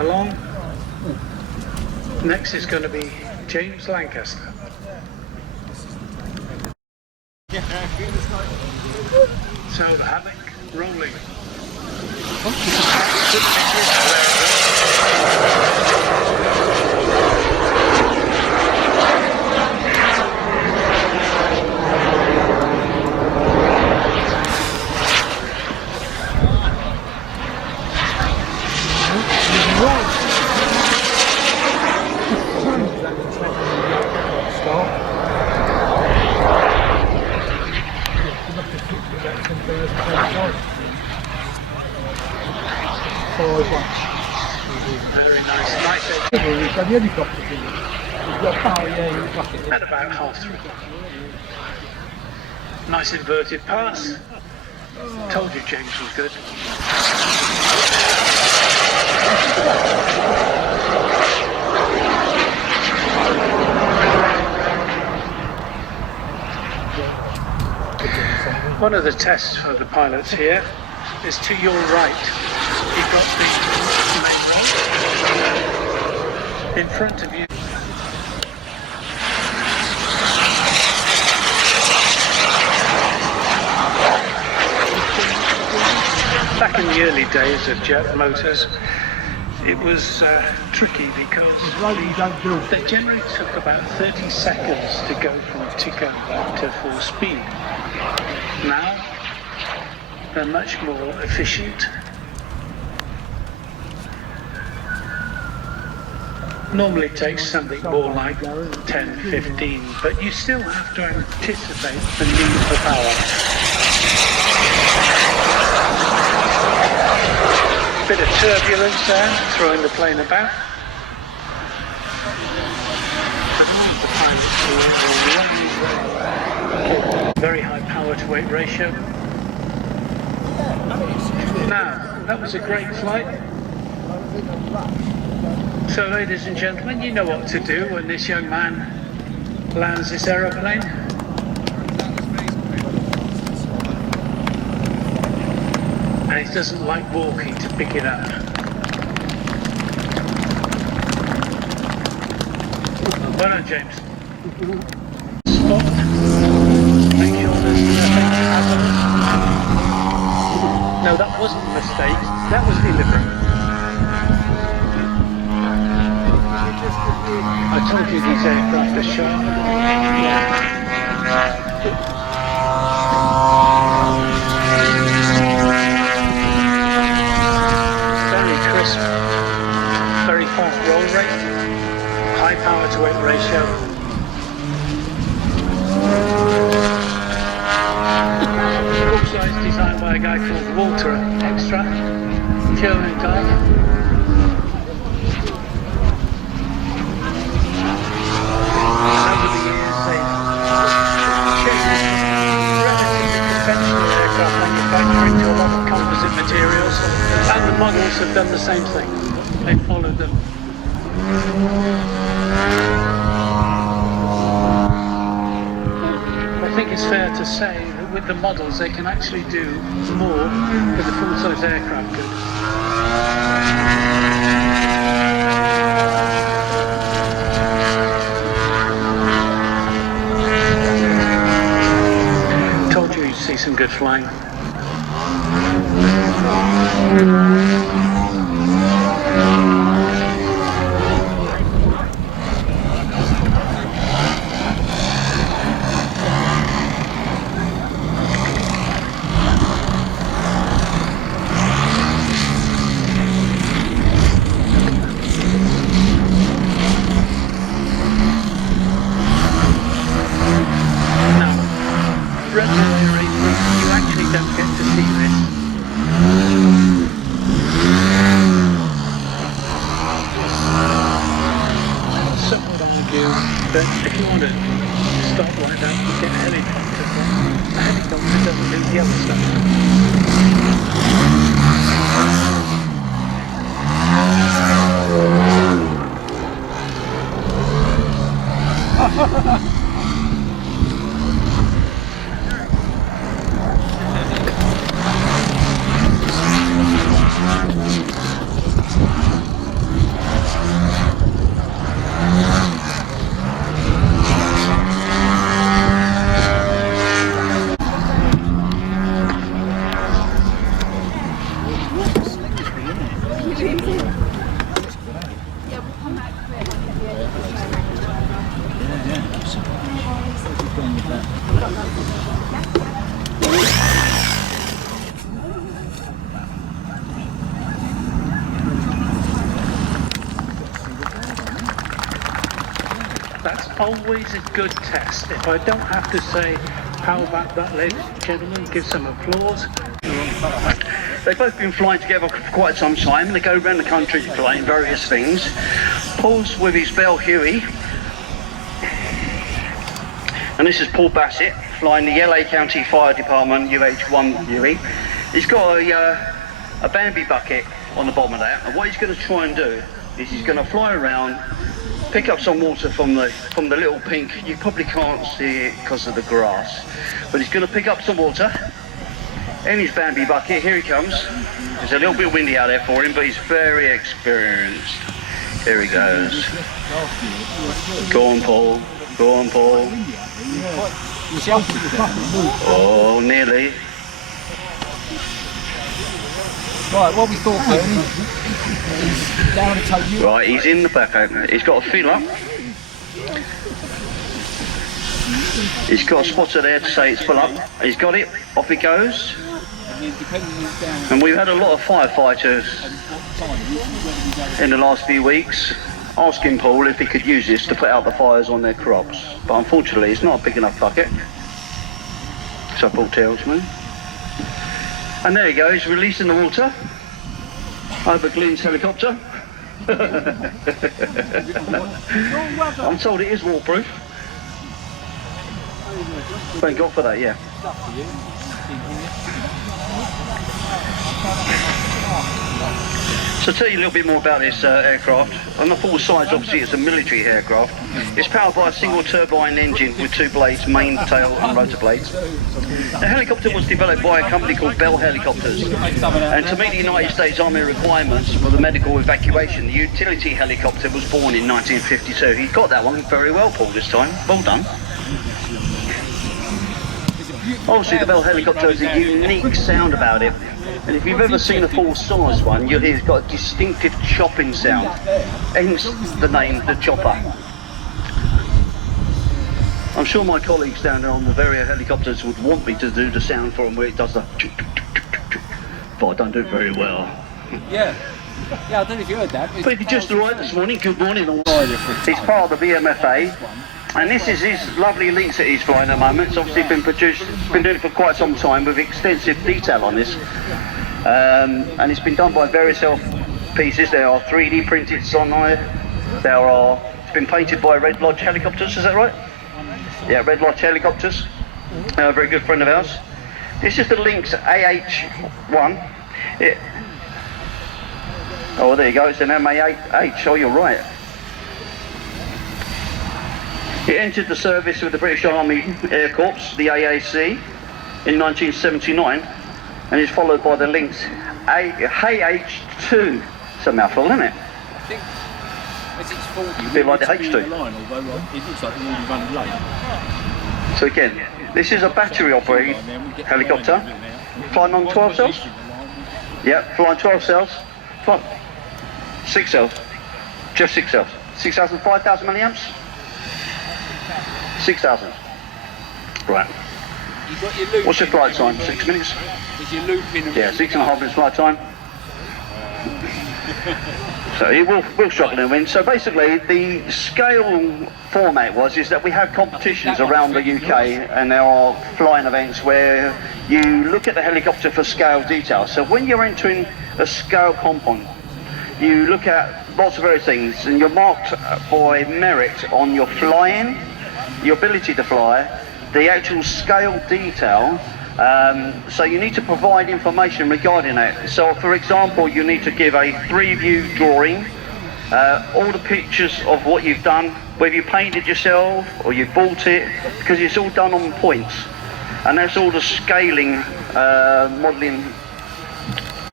Along. Next is going to be James Lancaster. So the hammock rolling. Very nice, at about half through. Nice inverted pass. Told you James was good. One of the tests for the pilots here is to your right. You've got the main roll in front of you. Back in the early days of jet motors, it was tricky because they generally took about 30 seconds to go from tick over to full speed. Now, they're much more efficient. Normally takes something more like 10, 15, but you still have to anticipate the need for power. Bit of turbulence there, throwing the plane about. Very high power to weight ratio. Now, that was a great flight. So ladies and gentlemen, you know what to do when this young man lands this aeroplane. And he doesn't like walking to pick it up. Well done, James. Spot. Make sure there's nothing hazardous. No, that wasn't a mistake. That was deliberate. I told you these aircraft are sharp. Very crisp, very fast roll rate, high power to weight ratio. Full size designed by a guy called Walter Extra, German guy. Into a lot of composite materials, and the models have done the same thing. They followed them. I think it's fair to say that with the models they can actually do more than the full-size aircraft could. Told you you'd see some good flying. Now, regularly, you actually don't get to see this. Some would argue that if you want to stop like that, you get a helicopter. A helicopter doesn't do the other stuff. always a good test. If I don't have to say, how about that, ladies and gentlemen, give some applause. They've both been flying together for quite some time. They go around the country flying various things. Paul's with his Bell Huey. And this is Paul Bassett flying the LA County Fire Department UH-1 Huey. He's got a Bambi bucket on the bottom of that, and what he's going to try and do is he's going to fly around, pick up some water from the little pink. You probably can't see it because of the grass, but he's going to pick up some water in his Bambi bucket. Here he comes. It's a little bit windy out there for him, but he's very experienced. Here he goes. Go on, Paul. Go on, Paul. Oh, nearly. Right, what we thought then is down to take you. Right, he's in the back. He's got a feel up. He's got a spotter there to say it's full up. He's got it. Off he goes. And we've had a lot of firefighters in the last few weeks asking Paul if he could use this to put out the fires on their crops. But unfortunately, it's not a big enough bucket. So Paul tells me. And there he goes, he's releasing the water over Glenn's helicopter. I'm told it is waterproof. Thank God for that, yeah. So I'll tell you a little bit more about this aircraft. On the full size, obviously, it's a military aircraft. It's powered by a single turbine engine with two blades, main, tail and rotor blades. The helicopter was developed by a company called Bell Helicopters. And to meet the United States Army requirements for the medical evacuation, the utility helicopter was born in 1952. He got that one very well, Paul, this time. Well done. Obviously, the Bell helicopter has a unique sound about it. And if you've ever seen a full-size one, you'll hear it's got a distinctive chopping sound, hence the name, the chopper. I'm sure my colleagues down there on the various helicopters would want me to do the sound for them where it does the but I don't do it very well. Yeah, I don't know if you heard that. But if you just arrived this morning, good morning. He's part of the BMFA. And this is his lovely links that he's flying at the moment. It's obviously been produced, been doing it for quite some time with extensive detail on this. And it's been done by various pieces. There are 3D printed on there. It's been painted by Red Lodge Helicopters, is that right? Yeah, Red Lodge Helicopters. A very good friend of ours. This is the Lynx AH-1. Oh, there you go, it's an MAH. Oh, you're right. It entered the service with the British Army Air Corps, the AAC, in 1979, and is followed by the Lynx AH-2. It's a mouthful, isn't it? I think as it's 40, a bit like the H2. Line, although it looks like they're already running late. So again, this is a battery-operated helicopter, flying on 12 cells. Yeah, flying 12 cells. 6 cells. Just 6 cells. 6,000, 5,000 milliamps. 6,000. Right. You got your loop. What's your flight time? 6 minutes? Is your loop in? Yeah, 6.5 minutes flight time. So it will struggle in wind. So basically, the scale format is that we have competitions around the UK, and there are flying events where you look at the helicopter for scale detail. So when you're entering a scale compound, you look at lots of various things, and you're marked by merit on your flying, your ability to fly, the actual scale detail. So you need to provide information regarding that. So for example, you need to give a 3-view drawing, all the pictures of what you've done, whether you painted yourself or you bought it, because it's all done on points. And that's all the scaling, modelling